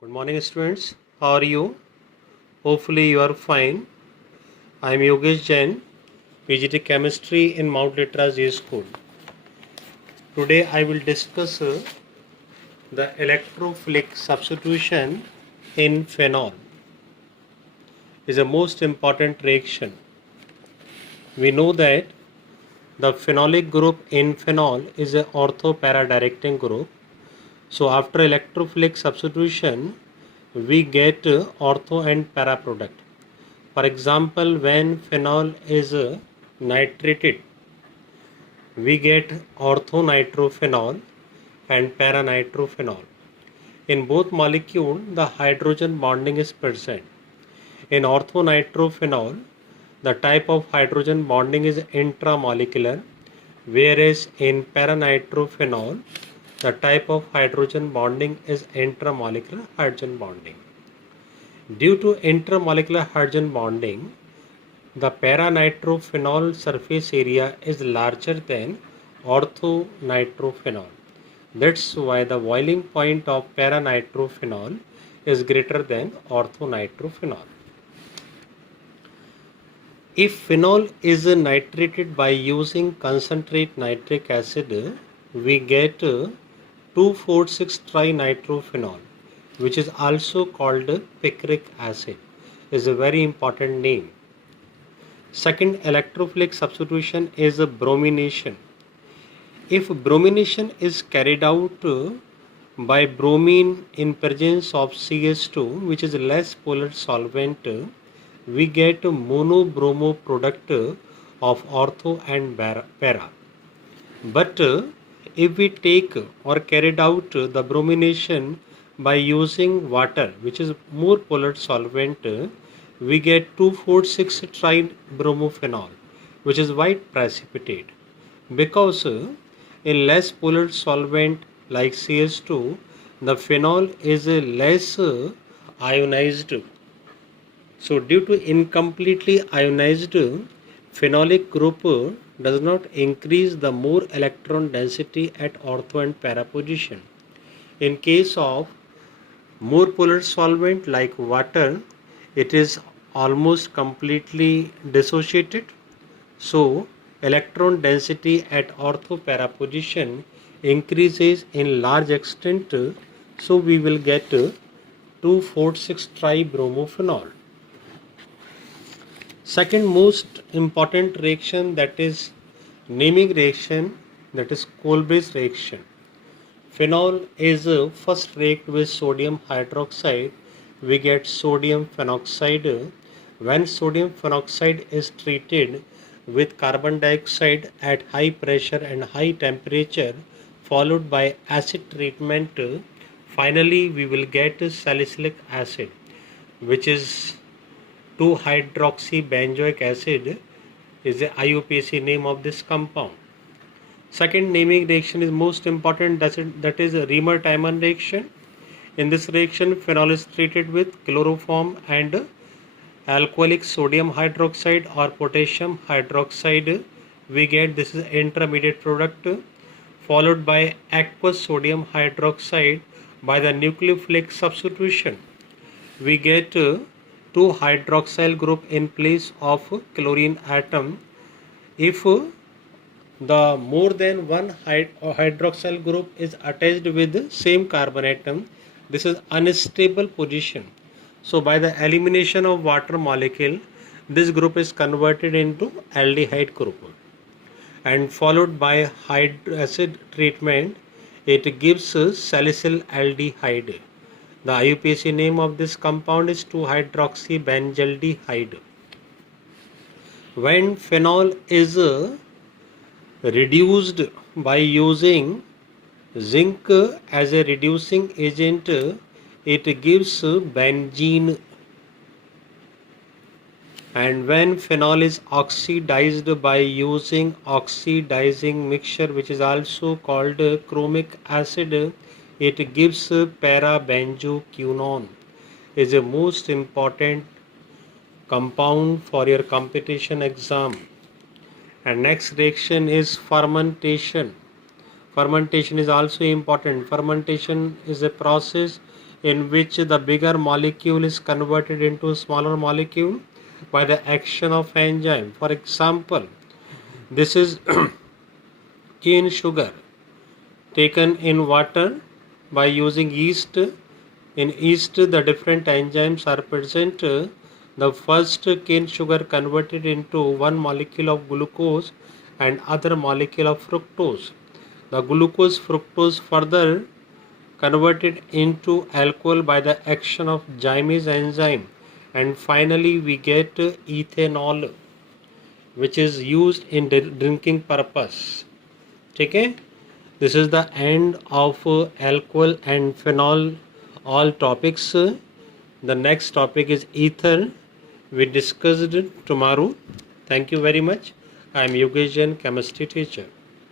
Good morning, students. How are you? Hopefully, you are fine. I am Yogesh Jain, PGT Chemistry in Mount Litra J School. Today, I will discuss the electrophilic substitution in phenol. Is a most important reaction. We know that the phenolic group in phenol is an ortho-para-directing group. So, after electrophilic substitution, we get ortho and para product. For example, when phenol is nitrated, we get orthonitrophenol and paranitrophenol. In both molecules, the hydrogen bonding is present. In orthonitrophenol, the type of hydrogen bonding is intramolecular, whereas in paranitrophenol, the type of hydrogen bonding is intramolecular hydrogen bonding. Due to intramolecular hydrogen bonding, the paranitrophenol surface area is larger than orthonitrophenol. That's why the boiling point of paranitrophenol is greater than orthonitrophenol. If phenol is nitrated by using concentrate nitric acid, we get 2,4,6-trinitrophenol, which is also called picric acid. Is a very important name. Second electrophilic substitution is bromination. If bromination is carried out by bromine in presence of CH2, which is less polar solvent, we get monobromo product of ortho and para. But if we take or carried out the bromination by using water, which is more polar solvent, we get 2,4,6-tribromophenol, which is white precipitate. Because in less polar solvent like CH2, the phenol is less ionized. So due to incompletely ionized, phenolic group does not increase the more electron density at ortho and para position. In case of more polar solvent like water, it is almost completely dissociated. So electron density at ortho-para position increases in large extent. So we will get 2,4,6-tribromophenol. Second most important reaction, that is naming reaction, that is Kolbe's reaction. Phenol is first react with sodium hydroxide, we get sodium phenoxide. When sodium phenoxide is treated with carbon dioxide at high pressure and high temperature, followed by acid treatment, finally we will get salicylic acid, which is 2-hydroxybenzoic acid, is the IUPAC name of this compound. Second naming reaction is most important, that is Riemer-Tiemann reaction. In this reaction, phenol is treated with chloroform and alcoholic sodium hydroxide or potassium hydroxide. We get this is intermediate product, followed by aqueous sodium hydroxide. By the nucleophilic substitution, we get 2-hydroxyl group in place of chlorine atom. If the more than one hydroxyl group is attached with same carbon atom, this is unstable position. So by the elimination of water molecule, this group is converted into aldehyde group, and followed by acid treatment, it gives salicylaldehyde. The IUPAC name of this compound is 2-hydroxybenzaldehyde. When phenol is reduced by using zinc as a reducing agent, it gives benzene. And when phenol is oxidized by using oxidizing mixture, which is also called chromic acid, it gives parabenzoquinone. Is a most important compound for your competition exam. And next reaction is fermentation. Fermentation is also important. Fermentation is a process in which the bigger molecule is converted into a smaller molecule by the action of enzyme. For example, this is cane sugar taken in water by using yeast. In yeast, the different enzymes are present. The first cane sugar converted into one molecule of glucose and other molecule of fructose. The glucose fructose further converted into alcohol by the action of Zymes enzyme, and finally we get ethanol, which is used in drinking purpose. Okay, this is the end of alcohol and phenol all topics. The next topic is ether. We discussed it tomorrow. Thank you very much. I am Yogesh Jain, chemistry teacher.